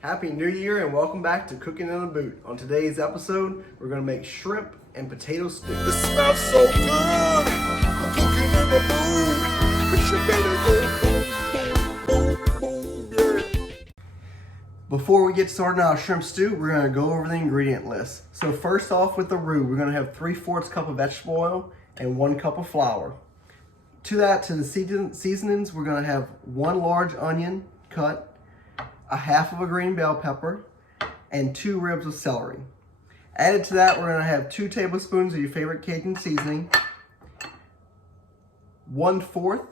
Happy New Year and welcome back to Cooking in a Boot. On today's episode, we're going to make shrimp and potato stew. It smells so good. I'm cooking in the mood. But you better go boom, boom, boom, yeah. Before we get started on our shrimp stew, we're going to go over the ingredient list. So first off with the roux, we're going to have 3/4 cup of vegetable oil and 1 cup of flour. To the seasonings, we're going to have 1 large onion cut, a half of a green bell pepper, and 2 ribs of celery. Added to that, we're going to have 2 tablespoons of your favorite Cajun seasoning, 1/4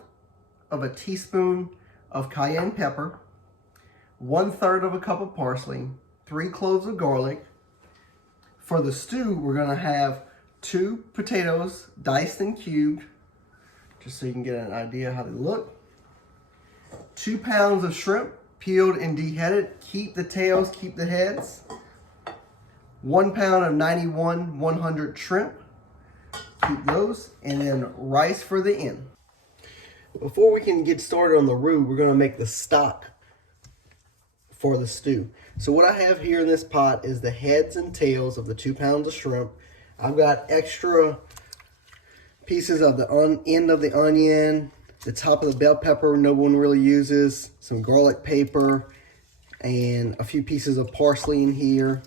of a teaspoon of cayenne pepper, 1/3 of a cup of parsley, 3 cloves of garlic. For the stew, we're going to have 2 potatoes diced and cubed, just so you can get an idea how they look, 2 pounds of shrimp, peeled and deheaded. Keep the tails, keep the heads. 1 pound of 91-100 shrimp. Keep those. And then rice for the end. Before we can get started on the roux, we're going to make the stock for the stew. So what I have here in this pot is the heads and tails of the 2 pounds of shrimp. I've got extra pieces of the end of the onion, the top of the bell pepper no one really uses, some garlic paper, and a few pieces of parsley in here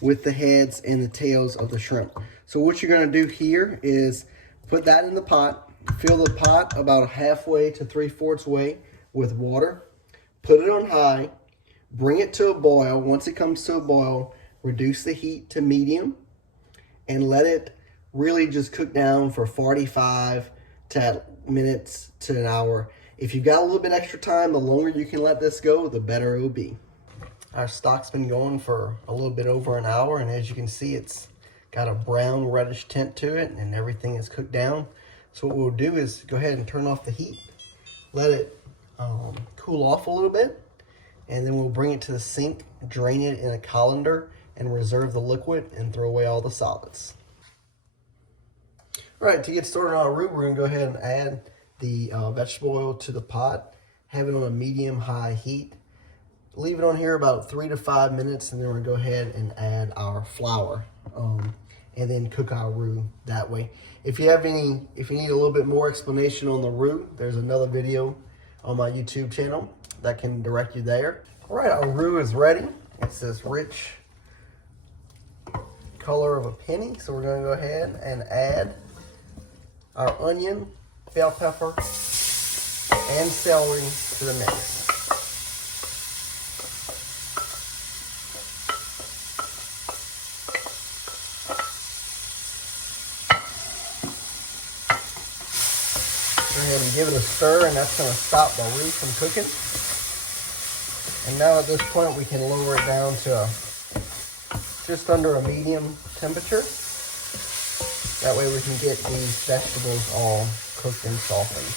with the heads and the tails of the shrimp. So what you're going to do here is put that in the pot, fill the pot about halfway to 3/4 way with water, put it on high, bring it to a boil. Once it comes to a boil, reduce the heat to medium and let it really just cook down for 45 minutes to an hour. If you've got a little bit extra time, the longer you can let this go, the better it will be. Our stock's been going for a little bit over an hour, and as you can see, it's got a brown reddish tint to it and everything is cooked down. So what we'll do is go ahead and turn off the heat, let it cool off a little bit, and then we'll bring it to the sink, drain it in a colander, and reserve the liquid and throw away all the solids. All right, to get started on our roux, we're going to go ahead and add the vegetable oil to the pot. Have it on a medium-high heat. Leave it on here about 3 to 5 minutes, and then we're going to go ahead and add our flour, and then cook our roux that way. If you need a little bit more explanation on the roux, there's another video on my YouTube channel that can direct you there. All right, our roux is ready. It's this rich color of a penny, so we're going to go ahead and add our onion, bell pepper, and celery to the mix. Go ahead and give it a stir, and that's going to stop the roux from cooking. And now at this point, we can lower it down to just under a medium temperature. That way we can get these vegetables all cooked and softened.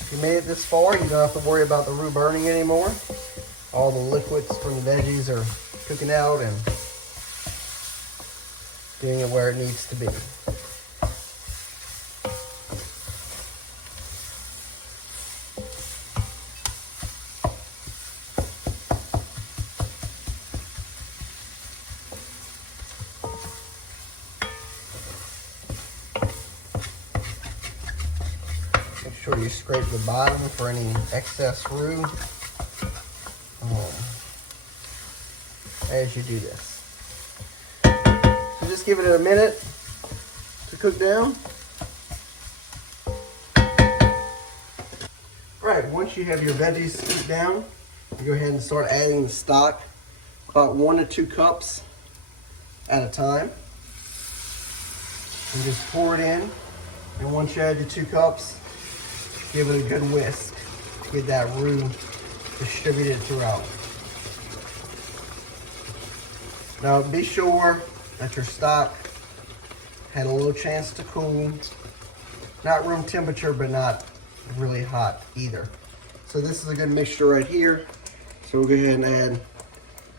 If you made it this far, you don't have to worry about the roux burning anymore. All the liquids from the veggies are cooking out and getting it where it needs to be. Make sure you scrape the bottom for any excess roux as you do this. So just give it a minute to cook down. All right, once you have your veggies cooked down, you go ahead and start adding the stock, about 1 to 2 cups at a time. And just pour it in. And once you add your 2 cups, give it a good whisk to get that roux distributed throughout. Now be sure that your stock had a little chance to cool. Not room temperature, but not really hot either. So this is a good mixture right here. So we'll go ahead and add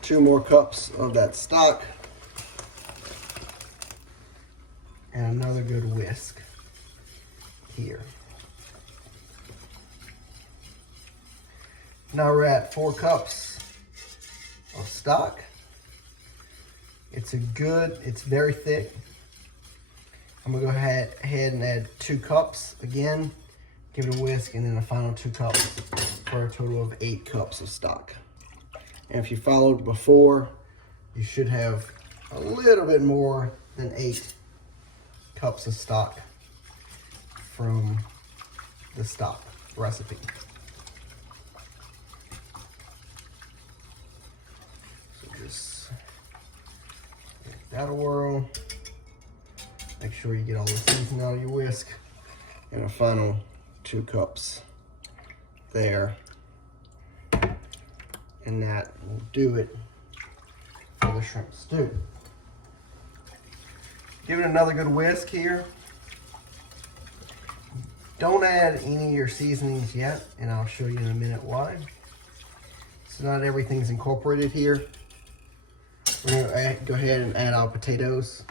2 more cups of that stock. And another good whisk here. Now we're at 4 cups of stock. It's very thick. I'm gonna go ahead and add 2 cups again, give it a whisk, and then the final 2 cups for a total of 8 cups of stock. And if you followed before, you should have a little bit more than 8 cups of stock from the stock recipe. So just give that a whirl. Make sure you get all the seasoning out of your whisk. And a final 2 cups there. And that will do it for the shrimp stew. Give it another good whisk here. Don't add any of your seasonings yet, and I'll show you in a minute why. So not everything's incorporated here. We're gonna go ahead and add our potatoes.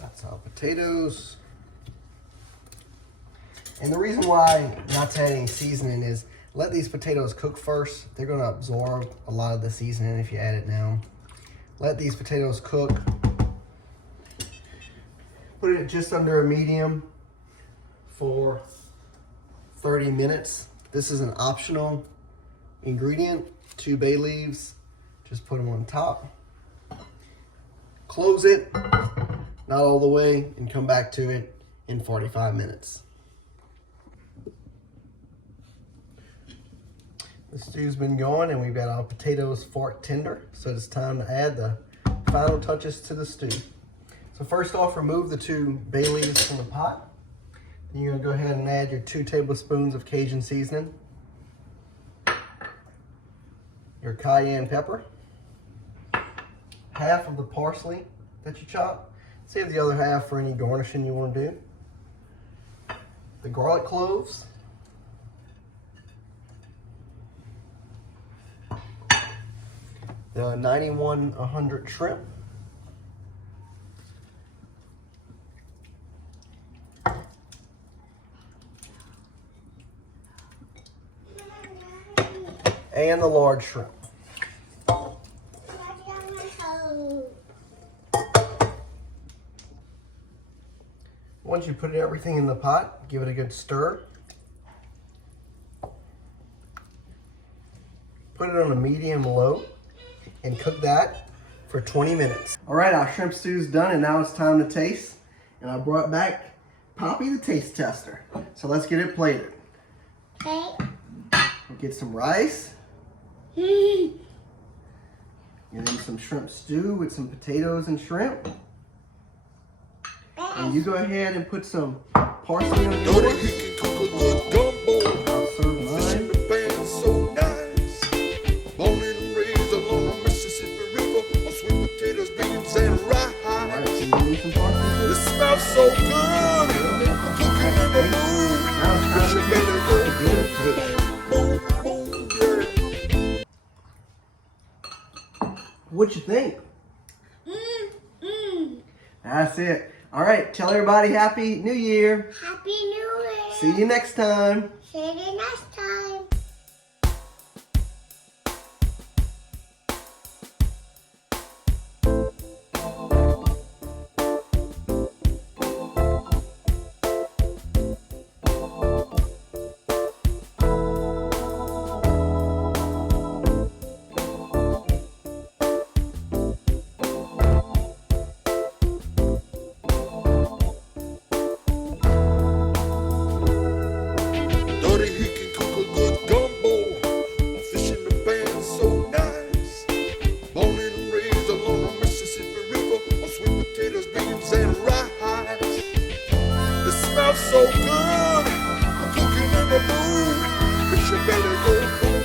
That's our potatoes. And the reason why not to add any seasoning is let these potatoes cook first. They're gonna absorb a lot of the seasoning if you add it now. Let these potatoes cook. Put it just under a medium for 30 minutes. This is an optional ingredient. 2 bay leaves, just put them on top. Close it, not all the way, and come back to it in 45 minutes. The stew's been going and we've got our potatoes fork tender, so it's time to add the final touches to the stew. So first off, remove the 2 bay leaves from the pot. Then you're gonna go ahead and add your 2 tablespoons of Cajun seasoning, your cayenne pepper, half of the parsley that you chop. Save the other half for any garnishing you want to do. The garlic cloves, the 91-100 shrimp, and the large shrimp. Once you put everything in the pot, give it a good stir. Put it on a medium low and cook that for 20 minutes. All right, our shrimp stew is done and now it's time to taste. And I brought back Poppy the taste tester. So let's get it plated. Okay. We'll get some rice. And then some shrimp stew with some potatoes and shrimp. And you go ahead and put some parsley on Know that yours. he can cook a good gumbo. I'll serve Fish in mine. the pan so nice. Born and raised along the Mississippi River on sweet potatoes, beans, and rice. Alright, so you need some parsley. It smells so good. Cooking in the mood. Fish your belly go boom, boom, boom, yeah. What you think? That's it. All right, tell everybody Happy New Year. Happy New Year. See you next time. See you next time. Know that he can cook a good gumbo. Fish in the pan so nice. Born and raised along the Mississippi River on sweet potatoes, beans, and rice. It smells so good. Cooking in the mood. Fish your belly go boom,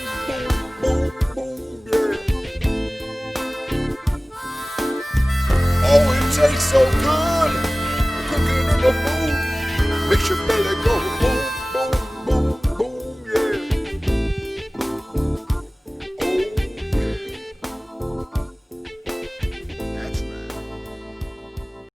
boom, boom, yeah. Oh, it tastes so good. Cooking in the mood. Makes your belly go boom.